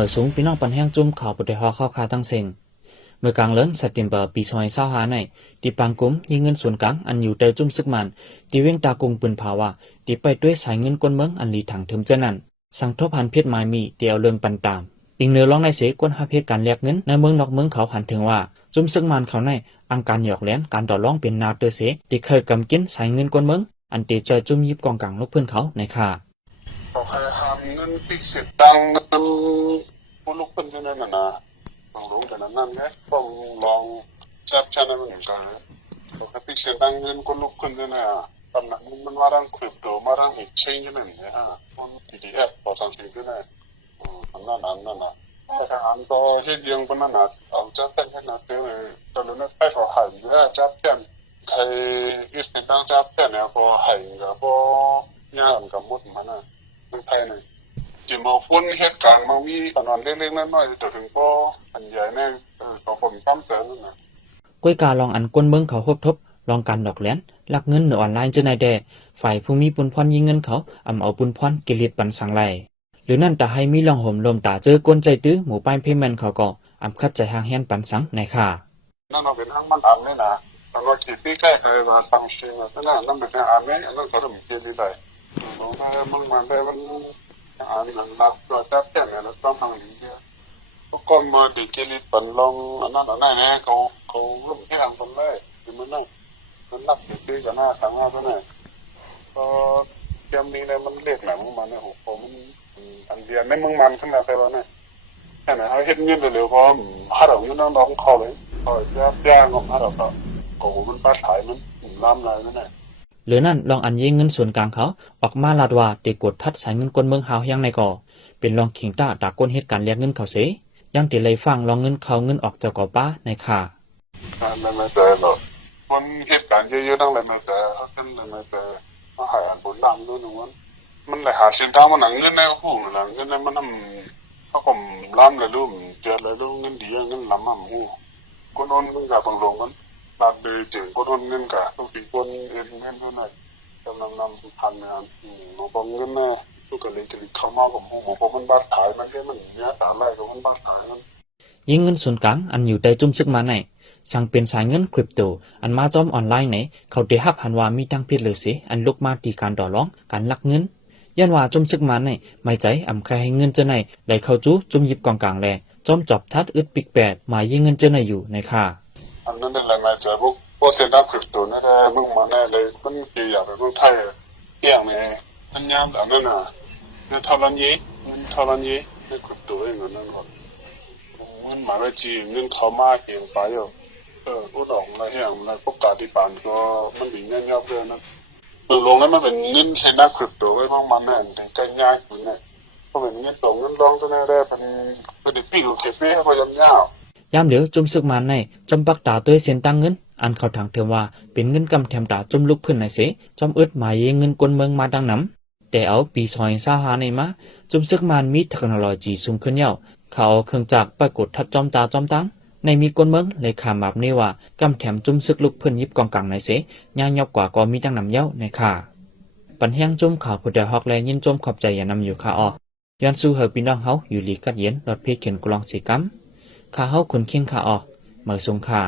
มื่อสูงพี่น้องปันแห้งจุ่มข่าวปฏิหอเข้าคาทั้งเซ็งเมื่อกลางเลินเซปเทมเบอร์ปี2025ในที่ปางกุมยิงเงินส่วนกลางอันอยู่เตอจุ่มซึกมันที่เวียงตากงปืนภาวะที่ไปด้วยสายเงินกวนเมืองอันลีถังเทิมเจนั้นสังทบหันเพชรหมายมีเดียวเริ่มปันตามอีกเนื้อร้องในเสกวนหาเพชรการแลกเงินในเมืองนอกเมืองเขาหันถึงว่าจุ่มซึกมันเขาในอังการหยอกแหลนการต่อรองเป็นนาเตอเสที่เคยกำกินสายเงินกวนเมืองอันตีจอยจุ่มยิบกองกลางลูกเพื่อนเขาในค่าเขาเคยทำเงินปิกเสียตังเงินผู้ลูกเป็นยังไงนะต้องรู้แต่นั้นไงต้องลองจับชั้นนั้นเหมือนกันเขาเคยปิกเสียตังเงินคนลูกเป็นยังไงตอนนั้นมันมาดังคริปโตมาดังอีกเชนยังไงเนี่ยฮะคน PDF พอสั่งซื้อได้อันนั้นนะแต่ทางตัวที่เดียงเป็นนั่นนะเอาจับเป็นแค่นั้นเดียวเลยตอนนั้นไปเขาหายเนี่ยจับเป็นใครอีสเนตังจับเป็นเนี่ยพอหายกับพอยากกับมุดมันนะไม่ใช่เลยจะมาพ้นเหตุการณ์มาวิตอนเล็กๆน้อยๆแต่ถึงก็อันใหญ่แน่ของผมตั้งใจนั่นนะก้วยกาลองอันกวนเมืองเขาคบทบลองการดอกแหลนลักเงินในออนไลน์จะในแด่ฝ่ายผู้มีปุนพรยิงเงินเขาเอาปุนพรกิเลสปันสังไหลหรือนั่นแต่ให้มีลองห่มลมตาเจอกวนใจตื้อหมู่ป้ายเพย์แมนเขาก็คัดใจห่างแหนปันสังในค่ะนั่นเราเป็นทางมันอันนี่นะตอนเราขี่ปีใกล้ใครมาฟังเสียงนั่นเป็นทางอันนี้นั่นก็ต้องเกี่ยวได้น้องมันมาได้มันอันนั้นเราจับแค่เนี่ยเราต้องทำอย่างเดียวทุกคนมาดีเกี่ยวปันลงอันนั้นเนี่ยเขาลุ่มที่ทางคนเลยคือมันนับปีกันหน้าสังหารตัวเนี่ยก็เกมนี้เนี่ยมันเรียกหนังมันเนี่ยโอ้มันอันเดียวในเมืองมันขึ้นมาไปแล้วเนี่ยแค่ไหนเขาเห็นเงินเร็วๆพอหาเราอยู่น้องเขาเลยเขาจะแย่งของหาเราก็โอ้มันปลาถ่ายมันล้ำเลยนั่นแหละหรือนั่นลองอันยิงเงินส่วนกลางเขาออกมาลาดว่าตีกดทัดสายเงินกวนเมืองหาวยังในก่อเป็นลองขิงตาตากวนเหตุการณ์เรียกเงินเขาเสยังตีเลยฟังลองเงินเขาเงินออกจากก่อป้าในค่ะไม่เจอหรอกมันเหตุการณ์เยอะๆตั้งเลยไม่เจอเขาขึ้นเลยไม่เจอมาหายอันผลดังด้วยหนึ่งวันมันเลยหาสินค้ามันหนังเงินในหูหนังเงินในมันทำเขาก็ล้ำเลยลูกเจอเลยลูกเงินดีเงินล้ำมั่งหูคนโอนเงินกับบังหลงมันบาดเดือเจอคนโอนเงินกับต้องตีคนเอ็นเงินด้วยนะกำลังนำพันงานหมูปองเงินแน่ลูกกะเลยจะเข้ามาผมหูหมูปองมันบาดถ่ายมันแค่มันเนี้ยตาไล่ของมันบาดถ่ายมันยิงเงินส่วนกลางอันอยู่ใต้จุ่มซึกมาในสั่งเป็นสายเงินคริปโตอันมาจอมออนไลน์ไหนเขาได้ฮับหันว่ามีทั้งเพชรเลยสิอันลุกมาตีการต่อรองการลักเงินยันว่าจุ่มซึกมาในไม่ใจใครให้เงินเจ้าในไหลเข้าจู้จุ่มยิบกองกลางแลจอมจอบทัดอึดปิกแปดมายิงเงินเจ้าในอยู่ในค่ะอันนั้นเป็นแรงงานจากพวกเซ็นทรัลคริปโตนั่นแหละมึงมาแน่เลยมันเกี่ยวกับพวกไทยเกี่ยงเนี่ยมันยามหลังนั่นน่ะเนี่ยทอรันยี่เนี่ยคริปโตเองนั่นหมดมันมาได้จีเงินเขามาเกี่ยงไปอยู่อุดมอะไรอย่างนั้นพวกการที่ผ่านก็มันดีเงี้ยเยอะนะลงแล้วมันเป็นเงินเซ็นทรัลคริปโตไว้บ้างมันเนี่ยถึงใกล้ง่ายอยู่เนี่ยเพราะเป็นเงินตรงเงินรองตัวนี้ได้เป็นปีกของเคเฟ่เขายำยาวยามเหลียวจุ่มซึกมันในจอมปักตาตัวเส้นตั้งเงินอันเขาทางเทว่าเป็นเงินกำแถมตาจุ่มลุกพื้นในเสจอมอึดหมายเงินกวนเมืองมาดังน้ำแต่เอาปี2025ในมาจุ่มซึกมันมีเทคโนโลยีสูงขึ้นเยาเขาเอาเครื่องจักรไปกดทัดจอมตาจอมตังในมีกวนเมืองเลยขามาบนี่ว่ากำแถมจุ่มซึกลุกพื้นยิบกองกลางในเสย่างยอกกว่าก็มีดังน้ำเย้าในค่ะปัญแห้งจุ่มข่าวผู้ใดฮอกและยินจุ่มขอบใจอย่านำอยู่ค่ะย้อนสู้เฮอพี่น้องเฮาอยู่ลีกัดเย็นรถเพเขียนกลองสีกัมข้าเฮาคนเคียงข้าเมื่อสงค่า